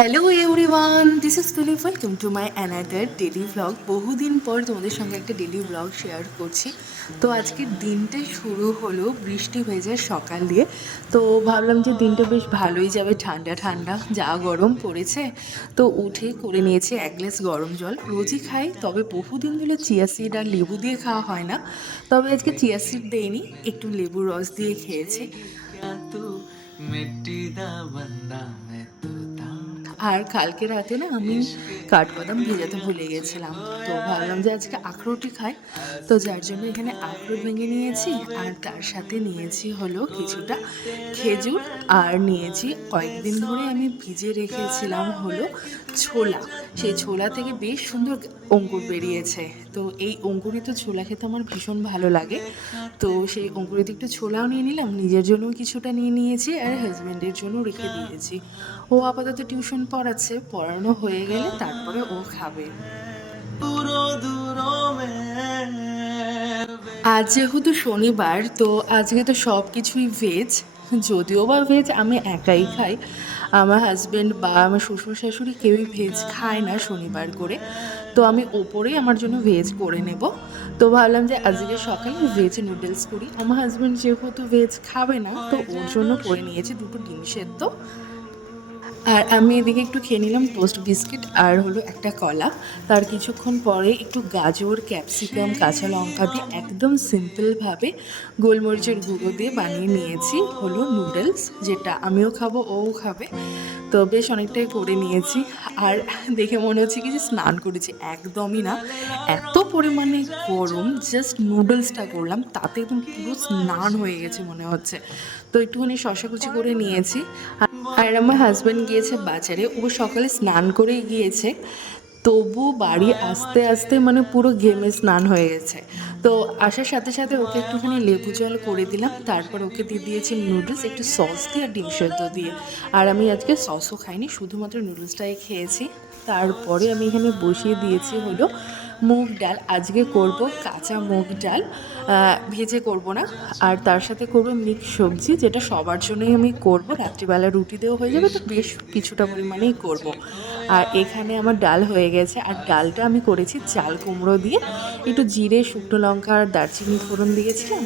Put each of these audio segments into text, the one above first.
Hello everyone, this is তুলি। Welcome to my another daily vlog. বহুদিন পর তোমাদের সঙ্গে একটা ডেলি ভ্লগ শেয়ার করছি। তো আজকের দিনটা শুরু হলো বৃষ্টি হয়ে যায় সকাল দিয়ে। তো ভাবলাম যে দিনটা বেশ ভালোই যাবে, ঠান্ডা ঠান্ডা, যা গরম পড়েছে। তো উঠে করে নিয়েছি এক গ্লাস গরম জল। রোজই খাই, তবে বহুদিন ধরে চিয়া সিড আর লেবু দিয়ে খাওয়া হয় না। তবে আজকে চিয়া সিড দেইনি, একটু লেবুর রস দিয়ে খেয়েছি। আর কালকে রাতে না আমি কাঠবাদাম ভেজাতে ভুলে গেছিলাম। তো ভাবলাম যে আজকে আখরোটই খাই। তো যার জন্য এখানে আখরোট ভেঙে নিয়েছি, আর তার সাথে নিয়েছি হলো কিছুটা খেজুর, আর নিয়েছি কয়েকদিন ধরে আমি ভিজে রেখেছিলাম হলো ছোলা। সেই ছোলা থেকে বেশ সুন্দর অঙ্কুর বেরিয়েছে। তো এই অঙ্কুরিত ছোলা খেতে আমার ভীষণ ভালো লাগে। তো সেই অঙ্কুরিত একটু ছোলাও নিয়ে নিলাম, নিজের জন্যও কিছুটা নিয়ে নিয়েছি, আর হাজব্যান্ডের জন্য রেখে দিয়েছি। ও আপাতত টিউশন পড়াচ্ছে, পড়ানো হয়ে গেলে তারপরে ও খাবে। আজ যেহেতু শনিবার, তো আজকে তো সব কিছুই ভেজ। যদিও বা ভেজ আমি একাই খাই, আমার হাজব্যান্ড বা আমার শ্বশুর শাশুড়ি কেউই ভেজ খায় না শনিবার করে। তো আমি ওপরেই আমার জন্য ভেজ করে নেব। তো ভাবলাম যে আজকে সকালে ভেজ নুডলস করি। আমার হাজব্যান্ড যেহেতু ভেজ খাবে না, তো ওর জন্য করে নিয়েছি দুটো ডিম সেদ্ধ। আর আমি এদিকে একটু খেয়ে নিলাম টোস্ট বিস্কিট আর হলো একটা কলা। তার কিছুক্ষণ পরে একটু গাজর, ক্যাপসিকাম, কাঁচা লঙ্কা দিয়ে একদম সিম্পলভাবে গোলমরিচের গুঁড়ো দিয়ে বানিয়ে নিয়েছি হলো নুডলস, যেটা আমিও খাবো, ওও খাবে। তো বেশ অনেকটাই করে নিয়েছি। আর দেখে মনে হচ্ছে কি যে স্নান করেছি, একদমই না। এত পরিমাণে গরম, জাস্ট নুডলসটা করলাম তাতে একদম পুরো স্নান হয়ে গেছে মনে হচ্ছে। তো একটুখানি শশা কুচি করে নিয়েছি। আর আমার হাজব্যান্ড গিয়েছে বাজারে, ও সকালে স্নান করেই গিয়েছে। তবু বাড়ি আসতে আসতে মানে পুরো ঘেমে স্নান হয়ে গেছে। তো আসার সাথে সাথে ওকে একটুখানি লেবু জল করে দিলাম, তারপর ওকে দিয়ে দিয়েছি নুডলস একটু সস দিয়ে আর ডিম সেদ্ধ দিয়ে। আর আমি আজকে সসও খাইনি, শুধুমাত্র নুডলসটাই খেয়েছি। তারপরে আমি এখানে বসিয়ে দিয়েছি হলো মুগ ডাল। আজকে করব কাঁচা মুগ ডাল, ভেজে করব না। আর তার সাথে করব মিক্স সবজি, যেটা সবার জন্যই আমি করব। রাত্রিবেলা রুটি দিয়েও হয়ে যাবে, তো বেশ কিছুটা পরিমাণেই করব। আর এখানে আমার ডাল হয়ে গেছে, আর ডালটা আমি করেছি চাল কুমড়ো দিয়ে। একটু জিরে, শুকনো লঙ্কা আর দারচিনি ফোড়ন দিয়েছিলাম।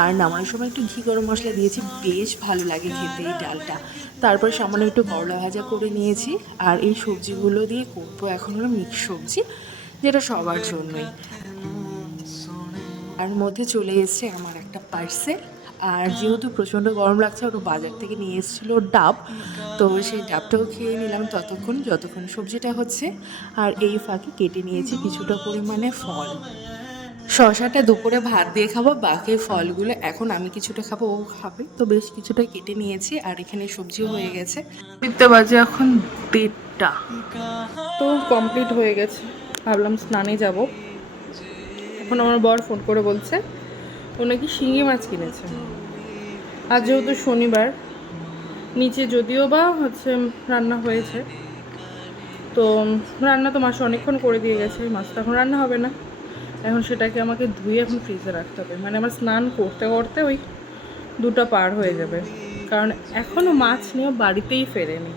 আর নামানোর সময় একটু ঘি গরম মশলা দিয়েছি, বেশ ভালো লাগে খেতে এই ডালটা। তারপর সামান্য একটু করলা ভাজা করে নিয়েছি। আর এই সবজিগুলো দিয়ে করবো এখন হলো মিক্স সবজি, যেটা সবার জন্যই। তার মধ্যে চলে এসছে আমার একটা পার্সেল। আর যেহেতু প্রচণ্ড গরম লাগছে, ওটা বাজার থেকে নিয়ে এসেছিলো ডাব। তো সেই ডাবটাও খেয়ে নিলাম যতক্ষণ সবজিটা হচ্ছে। আর এই ফাঁকে কেটে নিয়েছি কিছুটা পরিমাণে ফল। শশাটা দুপুরে ভাত দিয়ে খাবো, বাকি ফলগুলো এখন আমি কিছুটা খাবো, ও খাবে। তো বেশ কিছুটা কেটে নিয়েছি, আর এখানে সবজিও হয়ে গেছে। দেখতে বাজে এখন 1:30। তো কমপ্লিট হয়ে গেছে, ভাবলাম স্নানে যাব। এখন আমার বর ফোন করে বলছে ও নাকি শিঙি মাছ কিনেছে। আজ যেহেতু শনিবার, নিচে যদিও বা রান্না হয়েছে, তো রান্না তো মাসে অনেকক্ষণ করে দিয়ে গেছে, মাছ তো এখন রান্না হবে না। এখন সেটাকে আমাকে ধুয়ে এখন ফ্রিজে রাখতে হবে, মানে আমার স্নান করতে করতে ওই 2টা পার হয়ে যাবে। কারণ এখনও মাছ নিয়ে বাড়িতেই ফেরেনি,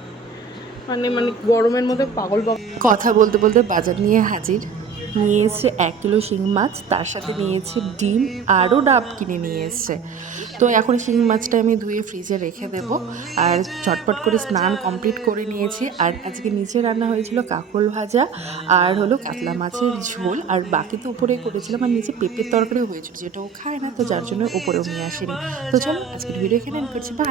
মানে গরমের মধ্যে পাগল কথা বলতে বলতে বাজার নিয়ে হাজির। নিয়ে এসছে 1 কিলো শিঙি মাছ, তার সাথে নিয়েছে ডিম, আরও ডাব কিনে নিয়ে এসছে। তো এখন শিঙি মাছটা আমি ধুয়ে ফ্রিজে রেখে দেব। আর চটপট করে স্নান কমপ্লিট করে নিয়েছি। আর আজকে নিচে রান্না হয়েছিল কাঁকরোল ভাজা আর হলো কাতলা মাছের ঝোল, আর বাকি তো উপরে করেছিলাম। আর নিচে পেঁপের তরকারি হয়েছিল, যেটা ও খায় না, তো যার জন্য উপরেও নিয়ে আসেনি। তো চলো আজকের ভিডিও এখানে এন্ড করছি, বাই।